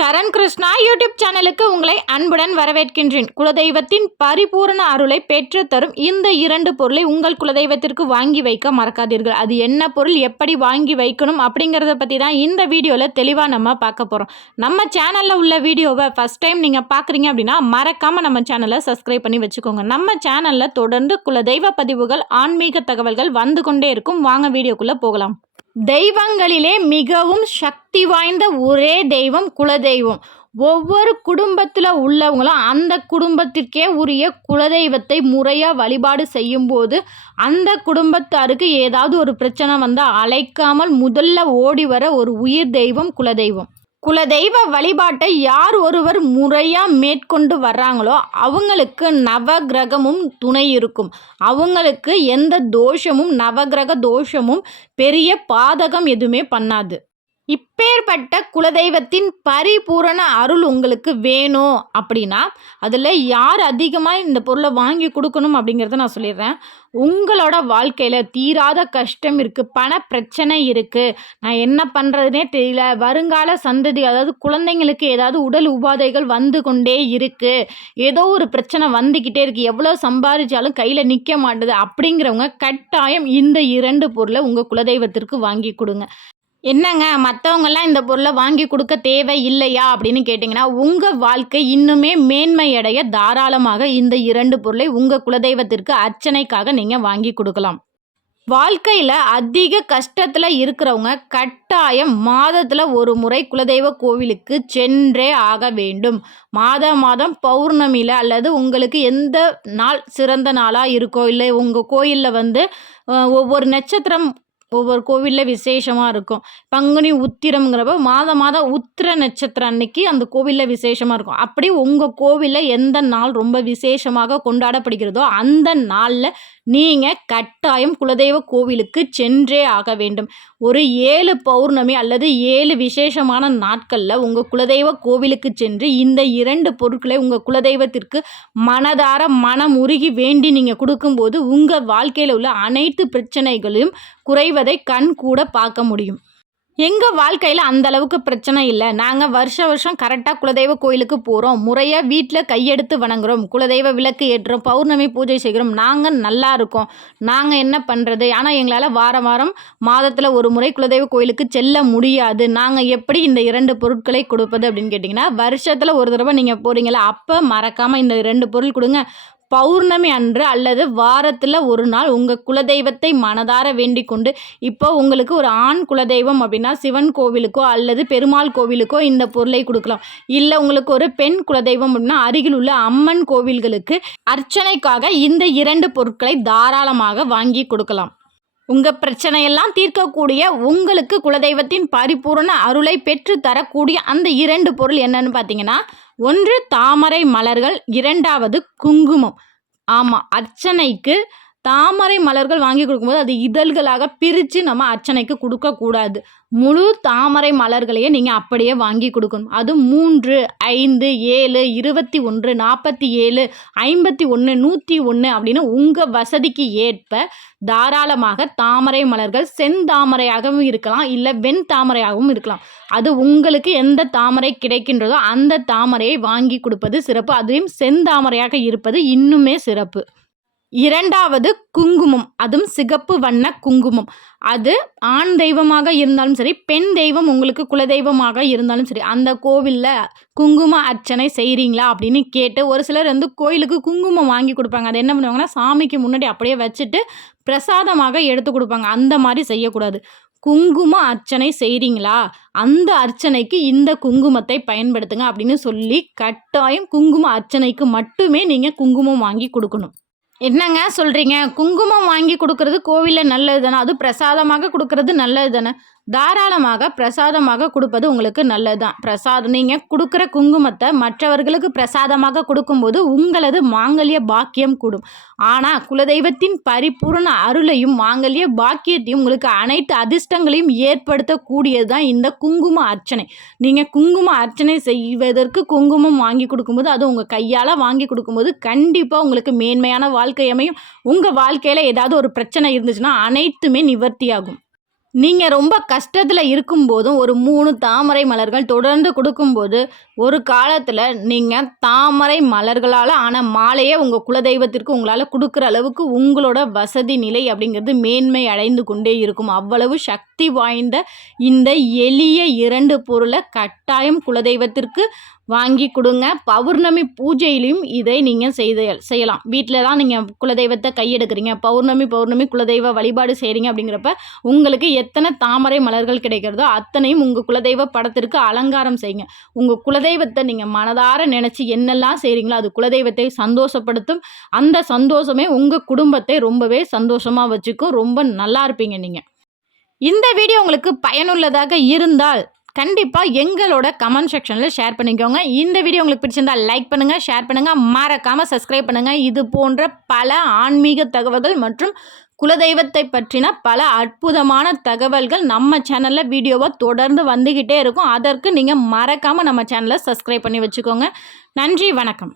சரண் Krishna YouTube சேனலுக்கு உங்களை அன்புடன் வரவேற்கின்றேன். குலதெய்வத்தின் பரிபூரண அருளை பெற்று தரும் இந்த இரண்டு பொருளை உங்கள் குலதெய்வத்திற்கு வாங்கி வைக்க மறக்காதீர்கள். அது என்ன பொருள் எப்படி வாங்கி வைக்கணும் அப்படிங்கிறத பற்றி தான் இந்த வீடியோவில் தெளிவாக நம்ம பார்க்க போகிறோம் நம்ம சேனலில் உள்ள வீடியோவை ஃபஸ்ட் டைம் நீங்கள் பார்க்குறீங்க அப்படின்னா மறக்காமல் நம்ம சேனலை சப்ஸ்கிரைப் பண்ணி வச்சுக்கோங்க. நம்ம சேனலில் தொடர்ந்து குலதெய்வ பதிவுகள் ஆன்மீக தகவல்கள் வந்து கொண்டே இருக்கும். வாங்க வீடியோக்குள்ளே போகலாம். தெய்வங்களிலே மிகவும் சக்தி வாய்ந்த ஒரே தெய்வம் குலதெய்வம். ஒவ்வொரு குடும்பத்தில் உள்ளவங்களும் அந்த குடும்பத்திற்கே உரிய குலதெய்வத்தை முறையாக வழிபாடு செய்யும்போது அந்த குடும்பத்தாருக்கு ஏதாவது ஒரு பிரச்சனை வந்தால் அழைக்காமல் முதல்ல ஓடி வர ஒரு உயிர் தெய்வம் குலதெய்வம். குலதெய்வ வழிபாட்டை யார் ஒருவர் முறையாக மேற்கொண்டு வர்றாங்களோ அவங்களுக்கு நவகிரகமும் துணை இருக்கும். அவங்களுக்கு எந்த தோஷமும் நவகிரக தோஷமும் பெரிய பாதகம் எதுவுமே பண்ணாது. இப்பேற்பட்ட குலதெய்வத்தின் பரிபூரண அருள் உங்களுக்கு வேணும் அப்படின்னா அதில் யார் அதிகமாக இந்த பொருளை வாங்கி கொடுக்கணும் அப்படிங்கிறத நான் சொல்லிடுறேன். உங்களோட வாழ்க்கையில் தீராத கஷ்டம் இருக்குது பண பிரச்சனை இருக்குது நான் என்ன பண்ணுறதுனே தெரியல. வருங்கால சந்ததி அதாவது குழந்தைங்களுக்கு ஏதாவது உடல் உபாதைகள் வந்து கொண்டே இருக்குது ஏதோ ஒரு பிரச்சனை வந்துக்கிட்டே இருக்குது எவ்வளோ சம்பாதிச்சாலும் கையில் நிற்க மாட்டுது. அப்படிங்கிறவங்க கட்டாயம் இந்த இரண்டு பொருளை உங்கள் குலதெய்வத்திற்கு வாங்கி கொடுங்க. என்னங்க மற்றவங்கெல்லாம் இந்த பொருளை வாங்கி கொடுக்க தேவை இல்லையா அப்படின்னு கேட்டிங்கன்னா உங்கள் வாழ்க்கை இன்னுமே மேன்மையடைய தாராளமாக இந்த இரண்டு பொருளை உங்கள் குலதெய்வத்திற்கு அர்ச்சனைக்காக நீங்கள் வாங்கி கொடுக்கலாம். வாழ்க்கையில் அதிக கஷ்டத்தில் இருக்கிறவங்க கட்டாயம் மாதத்தில் ஒரு முறை குலதெய்வ கோவிலுக்கு சென்றே ஆக வேண்டும். மாதம் மாதம் பௌர்ணமியில் அல்லது உங்களுக்கு எந்த நாள் சிறந்த நாளாக இருக்கோ இல்லை உங்கள் கோயிலில் வந்து ஒவ்வொரு நட்சத்திரம் ஒவ்வொரு கோவிலில் விசேஷமாக இருக்கும். பங்குனி உத்திரம்ங்கிறப்ப மாதம் மாதம் உத்திர நட்சத்திரம் அன்னைக்கு அந்த கோவிலில் விசேஷமாக இருக்கும். அப்படி உங்கள் கோவிலில் எந்த நாள் ரொம்ப விசேஷமாக கொண்டாடப்படுகிறதோ அந்த நாளில் நீங்கள் கட்டாயம் குலதெய்வ கோவிலுக்கு சென்றே ஆக வேண்டும். ஒரு ஏழு பௌர்ணமி அல்லது ஏழு விசேஷமான நாட்களில் உங்கள் குலதெய்வ கோவிலுக்கு சென்று இந்த இரண்டு பொருட்களை உங்கள் குலதெய்வத்திற்கு மனதார மனம் உருகி வேண்டி நீங்கள் கொடுக்கும்போது உங்கள் வாழ்க்கையில் உள்ள அனைத்து பிரச்சனைகளையும் குறைவதை கண் கூட பார்க்க முடியும். எங்கள் வாழ்க்கையில் அந்த அளவுக்கு பிரச்சனை இல்லை. நாங்கள் வருஷ வருஷம் கரெக்டாக குலதெய்வ கோயிலுக்கு போகிறோம் முறையாக வீட்டில் கையெடுத்து வணங்குறோம். குலதெய்வ விளக்கு ஏற்றுறோம். பௌர்ணமி பூஜை செய்கிறோம். நாங்கள் நல்லா இருக்கோம். நாங்கள் என்ன பண்ணுறது ஆனால் எங்களால் வாரம் வாரம் மாதத்தில் ஒரு முறை குலதெய்வ கோயிலுக்கு செல்ல முடியாது. நாங்கள் எப்படி இந்த இரண்டு பொருட்களை கொடுப்பது அப்படின்னு கேட்டிங்கன்னா வருஷத்தில் ஒரு தடவை நீங்கள் போகிறீங்களா அப்போ மறக்காமல் இந்த ரெண்டு பொருள் கொடுங்க. பௌர்ணமி அன்று அல்லது வாரத்தில் ஒரு நாள் உங்கள் குலதெய்வத்தை மனதார வேண்டிக் கொண்டு இப்போ உங்களுக்கு ஒரு ஆண் குலதெய்வம் அப்படின்னா சிவன் கோவிலுக்கோ அல்லது பெருமாள் கோவிலுக்கோ இந்த பொருளை கொடுக்கலாம். இல்லை உங்களுக்கு ஒரு பெண் குலதெய்வம் அப்படின்னா அருகில் உள்ள அம்மன் கோவில்களுக்கு அர்ச்சனைக்காக இந்த இரண்டு பொருட்களை தாராளமாக வாங்கி கொடுக்கலாம். உங்கள் பிரச்சனையெல்லாம் தீர்க்கக்கூடிய உங்களுக்கு குலதெய்வத்தின் பரிபூர்ண அருளை பெற்று தரக்கூடிய அந்த இரண்டு பொருள் என்னன்னு பார்த்தீங்கன்னா ஒன்று தாமரை மலர்கள் இரண்டாவது குங்குமம். ஆமாம் அர்ச்சனைக்கு தாமரை மலர்கள் வாங்கி கொடுக்கும்போது அது இதழ்களாக பிரித்து நம்ம அர்ச்சனைக்கு கொடுக்கக்கூடாது முழு தாமரை மலர்களையே நீங்கள் அப்படியே வாங்கி கொடுக்கணும். அது மூன்று ஐந்து ஏழு இருபத்தி ஒன்று நாற்பத்தி ஏழு ஐம்பத்தி ஒன்று நூற்றி ஒன்று அப்படின்னு உங்கள் வசதிக்கு ஏற்ப தாராளமாக தாமரை மலர்கள் செந்தாமரையாகவும் இருக்கலாம் இல்லை வெண் தாமரையாகவும் இருக்கலாம். அது உங்களுக்கு எந்த தாமரை கிடைக்கின்றதோ அந்த தாமரையை வாங்கி கொடுப்பது சிறப்பு. அதுவும் செந்தாமரையாக இருப்பது இன்னுமே சிறப்பு. இரண்டாவது குங்குமம் அதுவும் சிகப்பு வண்ண குங்குமம். அது ஆண் தெய்வமாக இருந்தாலும் சரி பெண் தெய்வம் உங்களுக்கு குலதெய்வமாக இருந்தாலும் சரி அந்த கோவிலில் குங்கும அர்ச்சனை செய்கிறீங்களா அப்படின்னு கேட்டு ஒரு சிலர் வந்து கோயிலுக்கு குங்குமம் வாங்கி கொடுப்பாங்க. அது என்ன பண்ணுவாங்கன்னா சாமிக்கு முன்னாடி அப்படியே வச்சுட்டு பிரசாதமாக எடுத்து கொடுப்பாங்க. அந்த மாதிரி செய்யக்கூடாது. குங்கும அர்ச்சனை செய்கிறீங்களா அந்த அர்ச்சனைக்கு இந்த குங்குமத்தை பயன்படுத்துங்க அப்படின்னு சொல்லி கட்டாயம் குங்கும அர்ச்சனைக்கு மட்டுமே நீங்கள் குங்குமம் வாங்கி கொடுக்கணும். என்னங்க சொல்கிறீங்க குங்குமம் வாங்கி கொடுக்கறது கோவிலில் நல்லது தானே அது பிரசாதமாக கொடுக்கறது நல்லது தானே தாராளமாக பிரசாதமாக கொடுப்பது உங்களுக்கு நல்லது தான் பிரசாதம் நீங்கள் கொடுக்குற குங்குமத்தை மற்றவர்களுக்கு பிரசாதமாக கொடுக்கும்போது உங்களது மாங்கல்ய பாக்கியம் கூடும். ஆனால் குலதெய்வத்தின் பரிபூர்ண அருளையும் மாங்கல்ய பாக்கியத்தையும் உங்களுக்கு அனைத்து அதிர்ஷ்டங்களையும் ஏற்படுத்தக்கூடியது தான் இந்த குங்கும அர்ச்சனை. நீங்கள் குங்கும அர்ச்சனை செய்வதற்கு குங்குமம் வாங்கி கொடுக்கும்போது அது உங்கள் கையால் வாங்கி கொடுக்கும்போது கண்டிப்பாக உங்களுக்கு மேன்மையான வாழ்க்கை அமையும். உங்கள் வாழ்க்கையில் ஏதாவது ஒரு பிரச்சனை இருந்துச்சுன்னா அனைத்துமே நிவர்த்தியாகும். நீங்கள் ரொம்ப கஷ்டத்தில் இருக்கும்போதும் ஒரு மூணு தாமரை மலர்கள் தொடர்ந்து கொடுக்கும்போது ஒரு காலத்தில் நீங்கள் தாமரை மலர்களால் ஆன மாலையே உங்கள் குலதெய்வத்திற்கு உங்களால் கொடுக்குற அளவுக்கு உங்களோட வசதி நிலை அப்படிங்கிறது மேன்மை அடைந்து கொண்டே இருக்கும். அவ்வளவு சக்தி வாய்ந்த இந்த எளிய இரண்டு பொருளை கட்டாயம் குலதெய்வத்திற்கு வாங்கி கொடுங்க. பௌர்ணமி பூஜையிலையும் இதை நீங்கள் செய்த செய்யலாம். வீட்டில் தான் நீங்கள் குலதெய்வத்தை கையெடுக்கிறீங்க. பௌர்ணமி பௌர்ணமி குலதெய்வ வழிபாடு செய்கிறீங்க அப்படிங்கிறப்ப உங்களுக்கு எத்தனை தாமரை மலர்கள் கிடைக்கிறதோ அத்தனையும் உங்கள் குலதெய்வ படத்திற்கு அலங்காரம் செய்யுங்க. உங்கள் குலதெய்வத்தை நீங்கள் மனதார நினச்சி என்னெல்லாம் செய்கிறீங்களோ அது குலதெய்வத்தை சந்தோஷப்படுத்தும். அந்த சந்தோஷமே உங்கள் குடும்பத்தை ரொம்பவே சந்தோஷமாக வச்சுக்கும். ரொம்ப நல்லா இருப்பீங்க நீங்கள் இந்த வீடியோ உங்களுக்கு பயனுள்ளதாக இருந்தால் கண்டிப்பாக எங்களோட கமெண்ட் செக்ஷனில் ஷேர் பண்ணிக்கோங்க. இந்த வீடியோ உங்களுக்கு பிடிச்சிருந்தா லைக் பண்ணுங்கள் ஷேர் பண்ணுங்கள் மறக்காமல் சப்ஸ்கிரைப் பண்ணுங்கள் இது போன்ற பல ஆன்மீக தகவல்கள் மற்றும் குலதெய்வத்தை பற்றின பல அற்புதமான தகவல்கள் நம்ம சேனலில் வீடியோவாக தொடர்ந்து வந்துக்கிட்டே இருக்கும். அதற்கு நீங்கள் மறக்காமல் நம்ம சேனலை சப்ஸ்கிரைப் பண்ணி வச்சுக்கோங்க. நன்றி வணக்கம்.